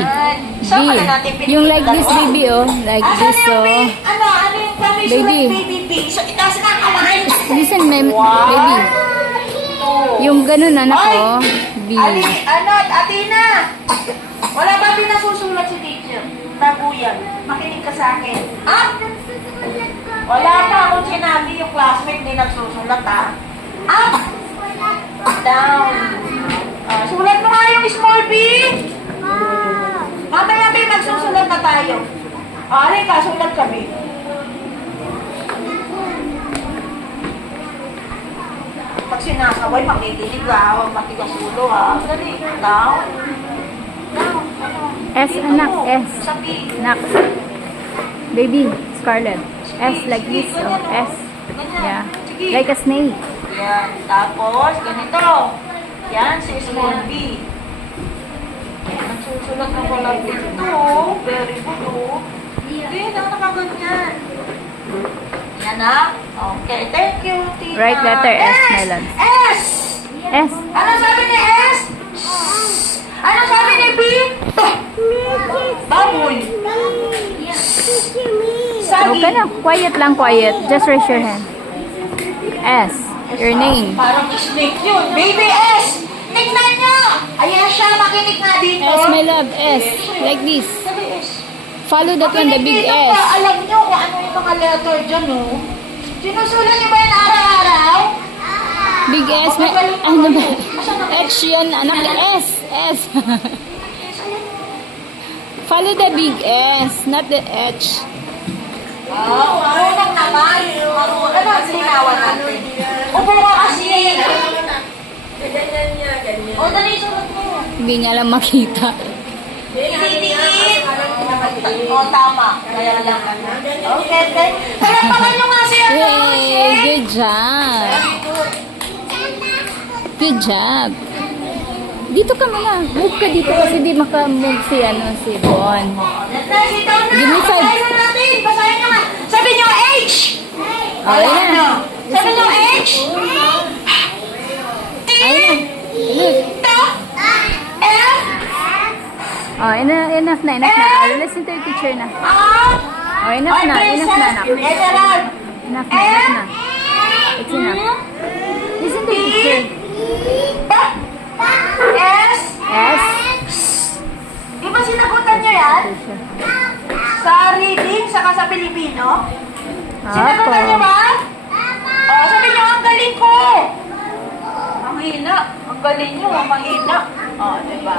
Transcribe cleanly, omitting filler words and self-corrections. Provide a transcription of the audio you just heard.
Yan. B. Saan pala natin Yung like this, baby, oh. Like this, oh. Ano yung kami Baby. sulat baby B? So, itaas na ang kamay. Listen, baby. Yung ganun, anak, Ay! oh. B. Atina! Wala ba pinasusulat si teacher? Bago yan. Makinig ka sa akin. Wala pa akong sinabi yung classmate ni nagsusulat, Up! Down. Sulat mo nga yung small b. Mamaya ba magsusulat na tayo? Halika, sulat ka, B. Pag sinasaway, makikinig ka. Huwag matigas ulo, Dali. Down. Down. S, anak, S. Sa B. Anak. Baby, Scarlett. S like this, oh. S. Yeah. Like a snake. Yan. Tapos, ganito. Yan, si small b. Nagsusulat ng walang dito. Very good, Hindi, nakaganyan. Yan, Okay, thank you, Tina. Right letter S, Melon. S! S. Ano sabi ni S? Ano sabi ni B? Baboy. Sagi. Okay na. Quiet lang, quiet. Just raise your hand. S. Your name. Parang snake yun. Baby S! Tignan nyo! Ayan siya, makinig nga dito. S, my love. S. Like this. Sabi S. Follow that one, the big Makinig dito S. pa, alam nyo kung ano yung mga letter dyan, Sinusulat nyo ba yan araw-araw? Big S. May, ano ba? H yun, anak. S. S. Follow the big S, not the H. Marunong naman. Ano ang sinawan natin? Upo ka kasi. Ganyan niya, ganyan. O, dali, sulat mo. Hindi niya lang makita. Tinitingin. O, tama. Kaya lang. Okay, okay. Palapakan nyo nga siya. Yay! Good job. Good job. Dito ka muna. Move ka dito kasi di maka-move si Bon. Give me five. Basahin nyo nga. Sabi nyo H. Ayun na. Sabi nyo H. Ayun na. Look. F. Oh, enough na. Oh, listen to your teacher na. Oh, enough na, anak. Emerald. Enough na. It's enough. Listen to your teacher. S. S. Di ba sinagutan nyo yan? Sa reading, saka sa Pilipino? Sinagutan nyo ba? Sabi nyo, ang galing ko! Ang hina. Ang galing nyo, ang mahina. Diba?